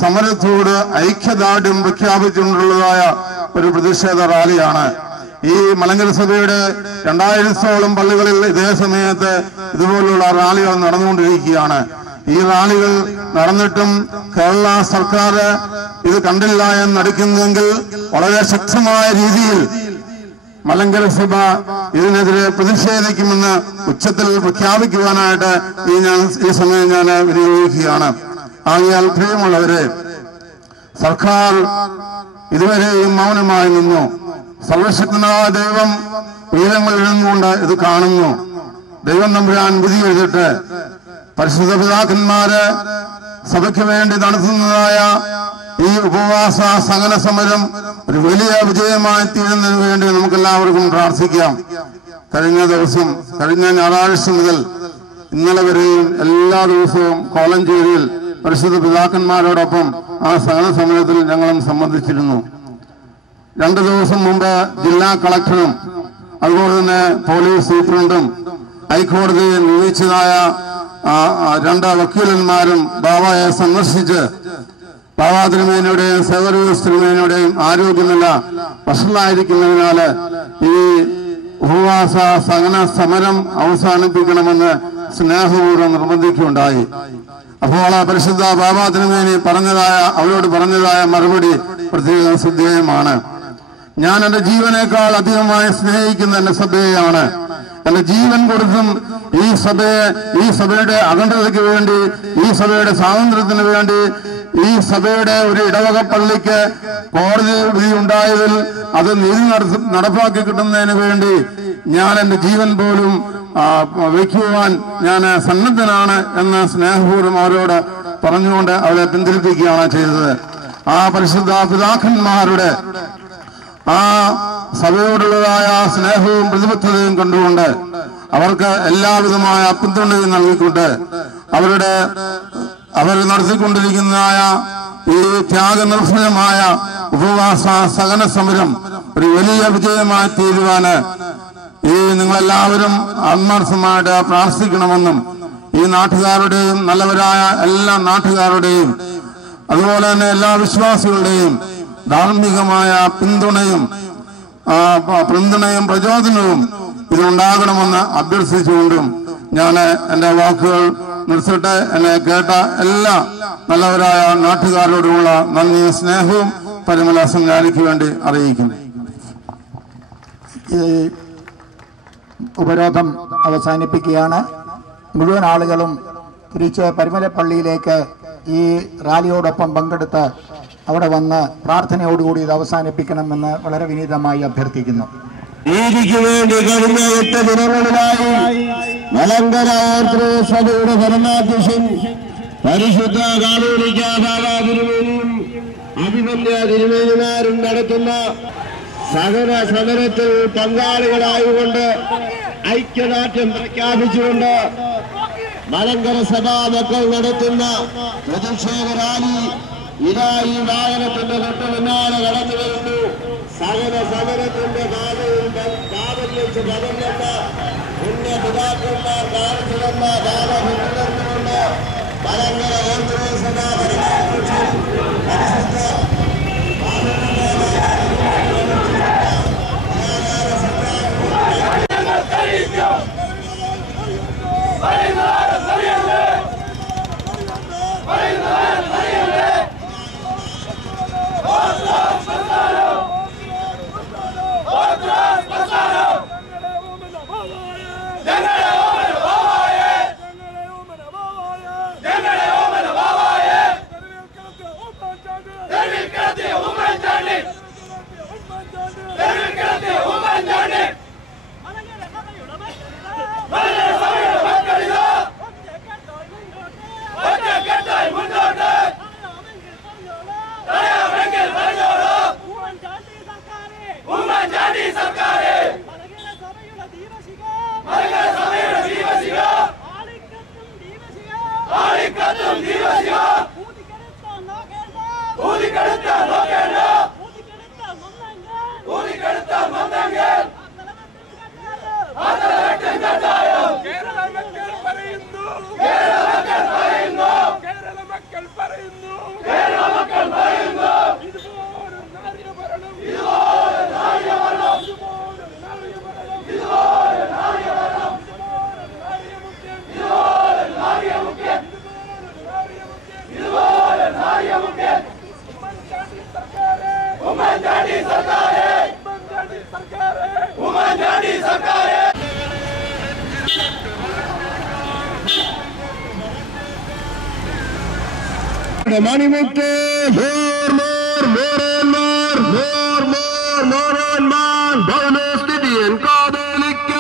സമരത്തോട് ഐക്യദാർഢ്യം പ്രഖ്യാപിച്ചുകൊണ്ടുള്ളതായ ഒരു പ്രതിഷേധ റാലിയാണ്. ഈ മലങ്കര സഭയുടെ 2000-ഓളം പള്ളികളിൽ ഇതേ സമയത്ത് ഇതുപോലുള്ള റാലികൾ നടന്നുകൊണ്ടിരിക്കുകയാണ്. ഈ റാലികൾ നടന്നിട്ടും കേരള സർക്കാർ ഇത് കണ്ടില്ല എന്ന് നടിക്കുന്നെങ്കിൽ വളരെ ശക്തമായ രീതിയിൽ മലങ്കര സഭ ഇതിനെതിരെ പ്രതിഷേധിക്കുമെന്ന് ഉച്ചത്തിൽ പ്രഖ്യാപിക്കുവാനായിട്ട് ഈ സമയം ഞാൻ വിനിയോഗിക്കുകയാണ്. ആകയാൽ പ്രിയമുള്ളവരെ, സർക്കാർ ഇതുവരെയും മൗനമായി നിന്നു. സർവശക്തനായ ദൈവം ഉയരങ്ങളിൽ നിന്നുകൊണ്ട് ഇത് കാണുന്നു. ദൈവം തമ്പുരാൻ വിധി എഴുതിട്ട് പരിശുദ്ധ പിതാക്കന്മാര് സഭയ്ക്ക് വേണ്ടി നടത്തുന്നതായ ഈ ഉപവാസ സഹന സമരം ഒരു വലിയ വിജയമായി തീരുന്നതിന് വേണ്ടി നമുക്കെല്ലാവർക്കും പ്രാർത്ഥിക്കാം. കഴിഞ്ഞ ഞായറാഴ്ച മുതൽ ഇന്നലെ വരെയും എല്ലാ ദിവസവും കോലഞ്ചേരിയിൽ പരിശുദ്ധ പിതാക്കന്മാരോടൊപ്പം ആ സഹന സമരത്തിൽ ഞങ്ങളും സംബന്ധിച്ചിരുന്നു. 2 ദിവസം മുമ്പ് ജില്ലാ കളക്ടറും അതുപോലെ തന്നെ പോലീസ് സൂപ്രണ്ടും ഹൈക്കോടതിയിൽ നിയമിച്ചതായ 2 വക്കീലന്മാരും ബാബയെ സന്ദർശിച്ച് ബാബാ തിരുമേനിയുടെയും സേവറിയൂസ് തിരുമേനിയുടെയും ആരോഗ്യനില വഷളായിരിക്കുന്നതിനാല് ഈ ഉപവാസ സഹന സമരം അവസാനിപ്പിക്കണമെന്ന് സ്നേഹപൂർവ്വം നിർബന്ധിക്കുകയുണ്ടായി. അപ്പോൾ പരിശുദ്ധ ബാബാ തിരുമേനി അവരോട് പറഞ്ഞതായ മറുപടി പ്രത്യേകം ശ്രദ്ധേയമാണ്. ഞാൻ എന്റെ ജീവനേക്കാൾ അധികമായി സ്നേഹിക്കുന്ന എന്റെ സഭയെയാണ്. എന്റെ ജീവൻ കൊടുത്തും ഈ സഭയുടെ അഖണ്ഡതയ്ക്ക് വേണ്ടി, ഈ സഭയുടെ സ്വാതന്ത്ര്യത്തിന് വേണ്ടി, ഈ സഭയുടെ ഒരു ഇടവക പള്ളിക്ക് കോടതി വിധി ഉണ്ടായതിൽ അത് നീതി നടപ്പാക്കി കിട്ടുന്നതിന് വേണ്ടി ഞാൻ എന്റെ ജീവൻ പോലും വയ്ക്കുവാൻ ഞാൻ സന്നദ്ധനാണ് എന്ന് സ്നേഹപൂർവ്വം അവരോട് പറഞ്ഞുകൊണ്ട് അവരെ പിന്തിരിപ്പിക്കുകയാണ് ചെയ്തത്. ആ പരിശുദ്ധ പിതാക്കന്മാരുടെ ആ സഭയോടുള്ളതായ സ്നേഹവും പ്രതിബദ്ധതയും കണ്ടുകൊണ്ട് അവർക്ക് എല്ലാവിധമായ പിന്തുണയും നൽകിക്കൊണ്ട് അവർ നടത്തിക്കൊണ്ടിരിക്കുന്നതായ ഈ ത്യാഗനിർഭരമായ ഉപവാസ സഹന സമരം ഒരു വലിയ വിജയമായി തീരുവാന് ഈ നിങ്ങളെല്ലാവരും ആത്മാർത്ഥമായിട്ട് പ്രാർത്ഥിക്കണമെന്നും ഈ നാട്ടുകാരുടെയും നല്ലവരായ എല്ലാ നാട്ടുകാരുടെയും അതുപോലെ തന്നെ എല്ലാ വിശ്വാസികളുടെയും ധാർമ്മികമായ പിന്തുണയും പ്രചോദനവും ഇതിനുണ്ടാകണമെന്ന് അഭ്യർത്ഥിച്ചുകൊണ്ടും ഞാൻ എൻ്റെ വാക്കുകൾ നിർത്തട്ടെ. എന്നെ കേട്ട എല്ലാ നല്ലവരായ നാട്ടുകാരോടുമുള്ള നന്ദിയും സ്നേഹവും പരിമല സംഘാനിക്ക് വേണ്ടി അറിയിക്കുന്നു. ഈ ഉപരോധം അവസാനിപ്പിക്കുകയാണ്. മുഴുവൻ ആളുകളും തിരിച്ച് പരിമലപ്പള്ളിയിലേക്ക് ഈ റാലിയോടൊപ്പം പങ്കെടുത്ത് അവിടെ വന്ന് പ്രാർത്ഥനയോടുകൂടി ഇത് അവസാനിപ്പിക്കണമെന്ന് വളരെ വിനീതമായി അഭ്യർത്ഥിക്കുന്നു. നീതിക്ക് വേണ്ടി കഴിഞ്ഞ 8 ദിനങ്ങളിലായി മലങ്കര ഓർത്തഡോക്സ് സഭയുടെ പരമാധ്യക്ഷൻ പരിശുദ്ധ കാതോലിക്ക ബാബാ തിരുമേനിയും അഭിമന്യ തിരുമേനിമാരും നടത്തുന്ന സഹന സമരത്തിൽ പങ്കാളികളായുകൊണ്ട് ഐക്യദാർഢ്യം പ്രഖ്യാപിച്ചുകൊണ്ട് മലങ്കര സഭാ മക്കൾ നടത്തുന്ന പ്രതിഷേധ റാലി ഇതാ ഈ വാഹനത്തിന്റെ തൊട്ട് പിന്നാലെ കടന്നു വരുന്നു. സകല സമരത്തിന്റെ കാവൽ വെച്ച് പകർന്നെന്ന പുണ്യ പിതാക്കന്മാർ കാണിച്ചു തന്ന ബാധ പിന്തുടർന്നുകൊണ്ട് മലങ്കര ഓർത്തഡോക്സ് സഭാ പരമാധ്യക്ഷൻ മണിമുത്ത് ഭവനസ്ഥിതിയൻ കാതോലിക്ക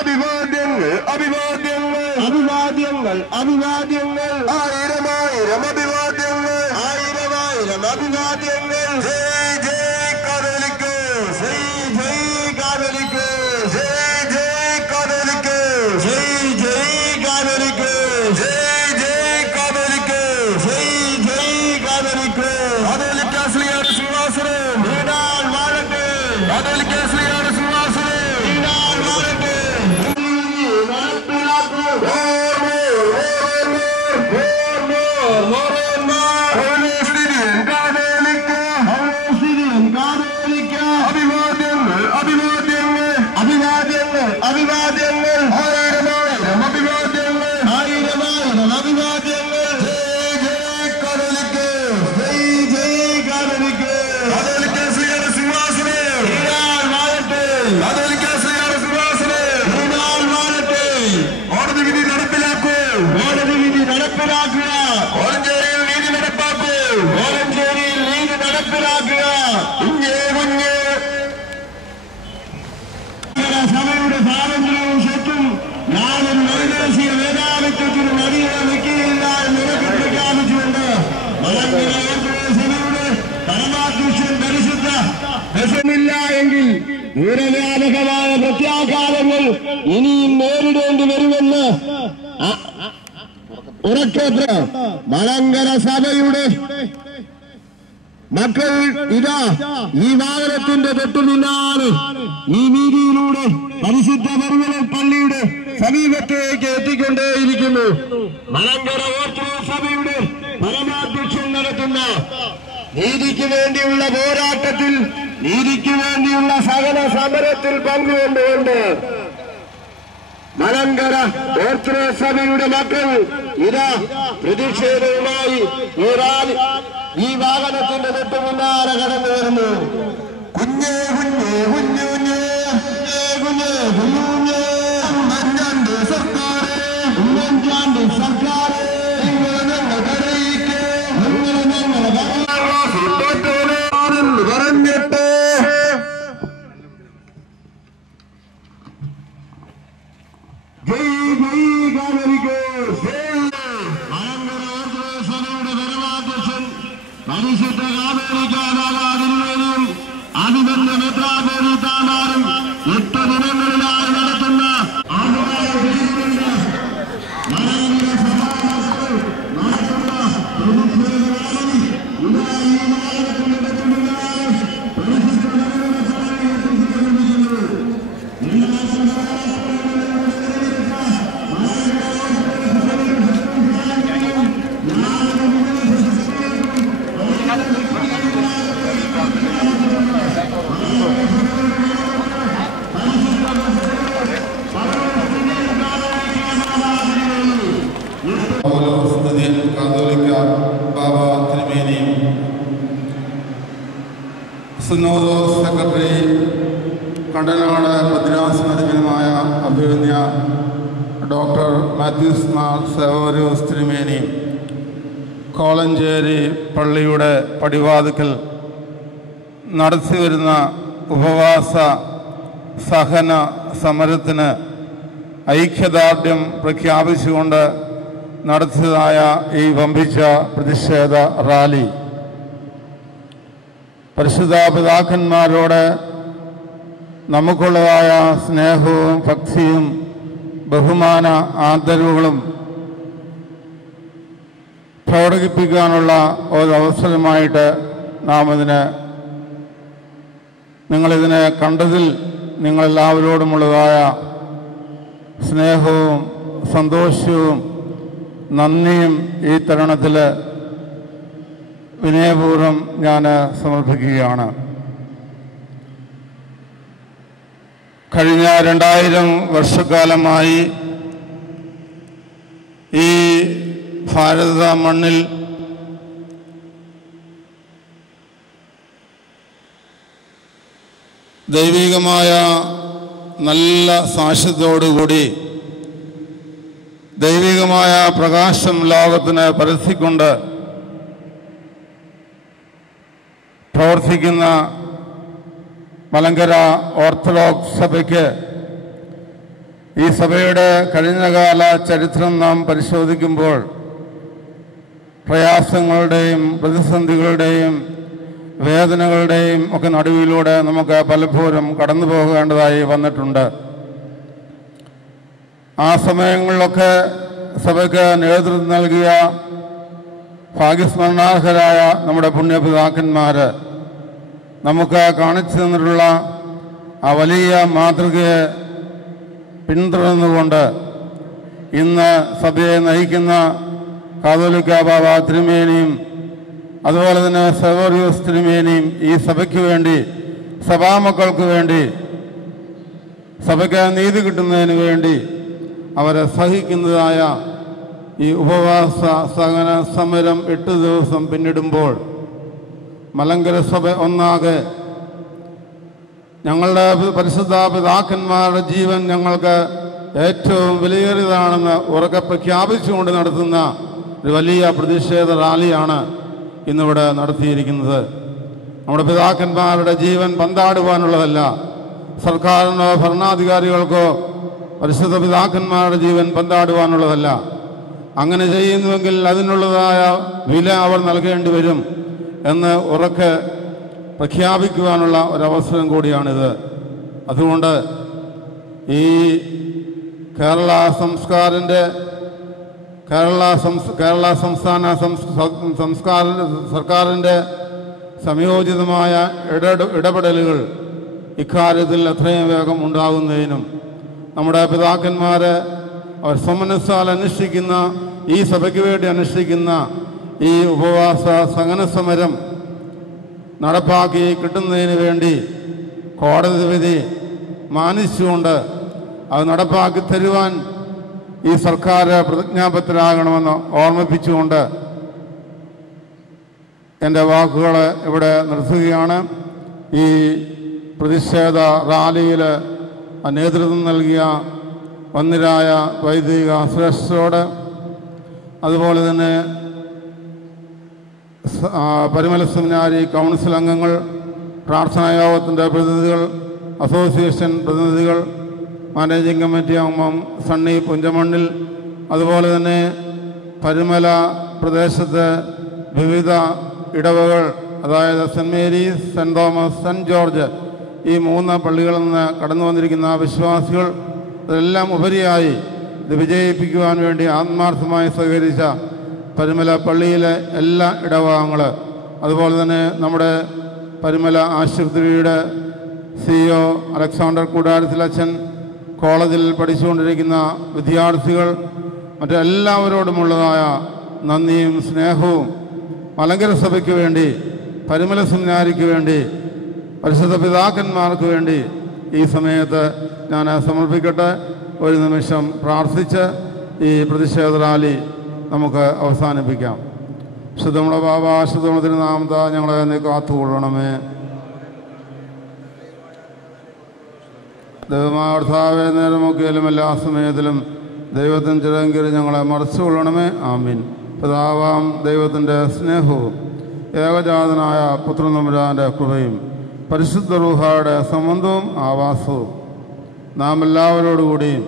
അഭിവാദ്യങ്ങൾ അഭിവാദ്യങ്ങൾ അഭിവാദ്യങ്ങൾ അഭിവാദ്യങ്ങൾ ആയിരമായിരം അഭിവാദ്യങ്ങൾ ആയിരമായിരം അഭിവാദ്യങ്ങൾ ജയ് ജയ് കാതോലിക്ക് ജയ് ജയ് കാതോലിക്ക് ജയ് ജയ് കാതോലിക്ക് ജയ് ജയ് കാതോലിക്ക് ജയ് ജയ് കാതോലിക്ക് ജയ് ജയ് കാതോലിക്ക് കാതോലിക്ക ശ്രീയുടെ സിംഹാസനം വീടാൻ വാഴട്ടെ കാതോലിക്ക ശ്രീയുടെ സിംഹാസനം വീടാൻ വാഴട്ടെ അഭിവാദ്യങ്ങൾ അഭിവാദ്യങ്ങൾ അഭിവാദ്യങ്ങൾ അഭിവാദ്യങ്ങൾ ആയിരമായിരം അഭിവാദ്യങ്ങൾ ആയിരമായിരം അഭിവാദ്യങ്ങൾ ജയ് ജയ് കാതോലിക്ക് ജയ് ജയ് കാതോലിക്ക് കാതോലിക്ക ശ്രീയുടെ സിംഹാസനം വീടാൻ വാഴട്ടെ കാതോലിക്ക ശ്രീയുടെ സിംഹാസനം വീടാൻ വാഴട്ടെ കോടതി വിധി നടപ്പിലാക്കൂ കോടതി വിധി നടപ്പിലാക്കുക കോലഞ്ചേരിയിൽ നീതി നടപ്പാക്കൂ കോലഞ്ചേരിയിൽ നീതി നടപ്പിലാക്കുക കുഞ്ഞേ കുഞ്ഞേ സഭയുടെ സ്വാതന്ത്ര്യവും സ്വത്തും യാതൊരു വൈദേശിക മേധാവിത്വത്തിനും അടിയറ വെക്കുകയില്ല എന്ന് ഉറക്കെ പ്രഖ്യാപിച്ചുകൊണ്ട് മലങ്കര ഓർത്തഡോക്സ് സഭയുടെ പരമാധ്യക്ഷൻ പരിശുദ്ധ വിഷമില്ല എങ്കിൽ ദൂരവ്യാപകമായ പ്രത്യാഘാതങ്ങൾ ഇനിയും നേരിടേണ്ടി വരുമെന്ന് ഉറക്കത്ര മലങ്കര സഭയുടെ മക്കൾ ഇതാ ഈ വാഹനത്തിന്റെ തൊട്ടുനിന്നാണ് ഈ വീതിയിലൂടെ പരിശുദ്ധ പരിമല പള്ളിയുടെ സമീപത്തേക്ക് എത്തിക്കൊണ്ടേയിരിക്കുന്നു. മലങ്കര ഓർത്തഡോക്സ് സഭയുടെ പരമാധ്യക്ഷൻ നടത്തുന്ന നീതിക്ക് വേണ്ടിയുള്ള പോരാട്ടത്തിൽ, നീതിക്ക് വേണ്ടിയുള്ള സകല സമരത്തിൽ പങ്കുകൊണ്ടുകൊണ്ട് മലങ്കര ഓർത്തഡോക്സ് സഭയുടെ മക്കൾ ഇതാ പ്രതിഷേധവുമായി ഈ വാഹനത്തിന്റെ തൊട്ട് മുന്നാലെ കടന്നു വരുന്നു. കുഞ്ഞേ കുഞ്ഞേ കുഞ്ഞു കുഞ്ഞേ കുഞ്ഞേ കുഞ്ഞേ ഉമ്മൻചാണ്ടി സർക്കാരെ, ഉമ്മൻചാണ്ടി സർക്കാരെ, ഞങ്ങളെ കരയിക്കേ, ഞങ്ങളെ പറഞ്ഞിട്ട് ജയ് ജയ് കാതലിക്കോ മലങ്കര ഓർത്തഡോക്സ് സഭയുടെ പരമാധ്യക്ഷൻ പരിശുദ്ധ കാതോലിക്കാനാകാതിരുവേനും അതിബന്ധ മെത്രാപോലീത്താമാരും 8 ദിനങ്ങളിലായി നടത്തുന്ന മലങ്കര സഭാമക്കൾ നടത്തുന്ന പ്രതിഷേധമാണ് ഇതായി മാലത്തിനെടുക്കുന്നതായി പരിശുദ്ധ കാതോലിക്ക ബാബ തിരുമേനി, സിനോദോസ് സെക്രട്ടറി കണ്ടനാട് ഭദ്രാസനാധിപനുമായ അഭിമന്യ ഡോക്ടർ മാത്യൂസ് മാർ സെവോരിയോസ് തിരുമേനി, കോളഞ്ചേരി പള്ളിയുടെ പടിവാതിക്കൽ നടത്തിവരുന്ന ഉപവാസ സഹന സമരത്തിന് ഐക്യദാർഢ്യം പ്രഖ്യാപിച്ചുകൊണ്ട് നടത്തിയതായ ഈ വമ്പിച്ച പ്രതിഷേധ റാലി പരിശുദ്ധ പിതാക്കന്മാരോട് നമുക്കുള്ളതായ സ്നേഹവും ഭക്തിയും ബഹുമാന ആദരവുകളും പ്രകടിപ്പിക്കാനുള്ള ഒരവസരമായിട്ട് നാം നിങ്ങളിതിനെ കണ്ടതിൽ നിങ്ങളെല്ലാവരോടുമുള്ളതായ സ്നേഹവും സന്തോഷവും നന്ദിയും ഈ തരുണത്തിൽ വിനയപൂർവ്വം ഞാൻ സമർപ്പിക്കുകയാണ്. കഴിഞ്ഞ 2000 വർഷക്കാലമായി ഈ ഭാരത മണ്ണിൽ ദൈവികമായ നല്ല സാക്ഷ്യത്തോടുകൂടി ദൈവികമായ പ്രകാശം ലോകത്തിന് പരത്തിക്കൊണ്ട് പ്രവർത്തിക്കുന്ന മലങ്കര ഓർത്തഡോക്സ് സഭയ്ക്ക് ഈ സഭയുടെ കഴിഞ്ഞകാല ചരിത്രം നാം പരിശോധിക്കുമ്പോൾ പ്രയാസങ്ങളുടെയും പ്രതിസന്ധികളുടെയും വേദനകളുടെയും ഒക്കെ നടുവിലൂടെ നമുക്ക് പലപ്പോഴും കടന്നു പോകേണ്ടതായി വന്നിട്ടുണ്ട്. ആ സമയങ്ങളിലൊക്കെ സഭയ്ക്ക് നേതൃത്വം നൽകിയ ഭാഗ്യസ്മരണാർഹരായ നമ്മുടെ പുണ്യപിതാക്കന്മാർ നമുക്ക് കാണിച്ചു തന്നിട്ടുള്ള ആ വലിയ മാതൃകയെ പിന്തുടർന്നുകൊണ്ട് ഇന്ന് സഭയെ നയിക്കുന്ന കാതോലിക്ക ബാബ തിരുമേനിയും അതുപോലെ തന്നെ സെവോറിയോസ് തിരുമേനിയും ഈ സഭയ്ക്ക് വേണ്ടി, സഭാമക്കൾക്ക് വേണ്ടി, സഭയ്ക്ക് നീതി കിട്ടുന്നതിന് വേണ്ടി അവരെ സഹിക്കുന്നതായ ഈ ഉപവാസ സഹന സമരം 8 ദിവസം പിന്നിടുമ്പോൾ മലങ്കര സഭ ഒന്നാകെ ഞങ്ങളുടെ പരിശുദ്ധ പിതാക്കന്മാരുടെ ജീവൻ ഞങ്ങൾക്ക് ഏറ്റവും വിലയേറിയതാണെന്ന് ഉറക്കെ പ്രഖ്യാപിച്ചുകൊണ്ട് നടത്തുന്ന ഒരു വലിയ പ്രതിഷേധ റാലിയാണ് ഇന്നിവിടെ നടത്തിയിരിക്കുന്നത്. നമ്മുടെ പിതാക്കന്മാരുടെ ജീവൻ പന്താടുവാനുള്ളതല്ല, സർക്കാരിനോ ഭരണാധികാരികൾക്കോ പരിശുദ്ധ പിതാക്കന്മാരുടെ ജീവൻ പന്താടുവാനുള്ളതല്ല. അങ്ങനെ ചെയ്യുന്നുവെങ്കിൽ അതിനുള്ളതായ വില അവർ നൽകേണ്ടി വരും എന്ന് ഉറക്കെ പ്രഖ്യാപിക്കുവാനുള്ള ഒരവസരം കൂടിയാണിത്. അതുകൊണ്ട് ഈ കേരള സംസ്ഥാന സർക്കാരിൻ്റെ സംയോജിതമായ ഇടപെടലുകൾ ഇക്കാര്യത്തിൽ എത്രയും വേഗം ഉണ്ടാകുന്നതിനും നമ്മുടെ പിതാക്കന്മാർ അവർ സമനസ്സാൽ അനുഷ്ഠിക്കുന്ന ഈ സഭയ്ക്ക് വേണ്ടി അനുഷ്ഠിക്കുന്ന ഈ ഉപവാസ സഹന സമരം നടപ്പാക്കി കിട്ടുന്നതിന് വേണ്ടി കോടതി വിധി മാനിച്ചുകൊണ്ട് അത് നടപ്പാക്കി തരുവാൻ ഈ സർക്കാർ പ്രതിജ്ഞാബദ്ധരാകണമെന്ന് ഓർമ്മിപ്പിച്ചുകൊണ്ട് എൻ്റെ വാക്കുകൾ ഇവിടെ നിർത്തുകയാണ്. ഈ പ്രതിഷേധ റാലിയിൽ നേതൃത്വം നൽകിയ വന്ദ്യരായ വൈദിക ശ്രേഷ്ഠരോട്, അതുപോലെ തന്നെ പരിമല സെമിനാരി കൗൺസിൽ അംഗങ്ങൾ, പ്രാർത്ഥനാ യോഗത്തിൻ്റെ പ്രതിനിധികൾ, അസോസിയേഷൻ പ്രതിനിധികൾ, മാനേജിംഗ് കമ്മിറ്റി അംഗം സണ്ണി പുഞ്ചമണ്ണിൽ, അതുപോലെ തന്നെ പരിമല പ്രദേശത്തെ വിവിധ ഇടവകൾ, അതായത് saint Mary's, saint Thomas, saint George, ഈ 3 പള്ളികളിൽ നിന്ന് കടന്നു വന്നിരിക്കുന്ന വിശ്വാസികൾ, അതെല്ലാം ഉപരിയായി ഇത് വിജയിപ്പിക്കുവാൻ വേണ്ടി ആത്മാർത്ഥമായി സഹകരിച്ച പരിമല പള്ളിയിലെ എല്ലാ ഇടവകങ്ങൾ, അതുപോലെ തന്നെ നമ്മുടെ പരിമല ആശുപത്രിയുടെ CEO അലക്സാണ്ടർ കൂടാരത്തിലച്ഛൻ, കോളേജിൽ പഠിച്ചുകൊണ്ടിരിക്കുന്ന വിദ്യാർത്ഥികൾ, മറ്റെല്ലാവരോടുമുള്ളതായ നന്ദിയും സ്നേഹവും മലങ്കര സഭയ്ക്ക് വേണ്ടി, പരിമല സെമിനാരിക്ക് വേണ്ടി, പരിശുദ്ധ പിതാക്കന്മാർക്ക് വേണ്ടി ഈ സമയത്ത് ഞാൻ സമർപ്പിക്കട്ടെ. ഒരു നിമിഷം പ്രാർത്ഥിച്ച് ഈ പ്രതിഷേധ റാലി നമുക്ക് അവസാനിപ്പിക്കാം. ശുദ്ധമുള്ള ബാബ, ശുദ്ധമുള്ള തിരുനാമത്ത ഞങ്ങളെ നീ കാത്തുകൊള്ളണമേ. ദൈവമായ കർത്താവേ, നേരമൊക്കെയിലും എല്ലാ സമയത്തിലും ദൈവത്തിൻ്റെ ചിറങ്കീഴിൽ ഞങ്ങളെ മറച്ചുകൊള്ളണമേ. ആമീൻ. പിതാവാം ദൈവത്തിൻ്റെ സ്നേഹവും ഏകജാതനായ പുത്രൻ തമ്പുരാൻ്റെ കൃപയും പരിശുദ്ധ റൂഹായുടെ സംബന്ധവും ആവാസവും നാം എല്ലാവരോടുകൂടിയും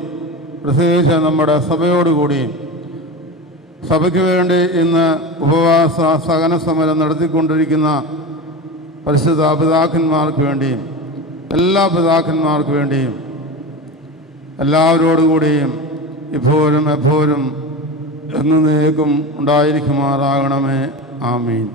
പ്രത്യേകിച്ച് നമ്മുടെ സഭയോടുകൂടിയും സഭയ്ക്ക് വേണ്ടി ഇന്ന് ഉപവാസ സഹന സമരം നടത്തിക്കൊണ്ടിരിക്കുന്ന പരിശുദ്ധ പിതാക്കന്മാർക്ക് വേണ്ടിയും എല്ലാ പിതാക്കന്മാർക്ക് വേണ്ടിയും എല്ലാവരോടുകൂടിയും ഇപ്പോഴും എപ്പോഴും എന്നേക്കും ഉണ്ടായിരിക്കുമാറാകണമേ. ആമീൻ.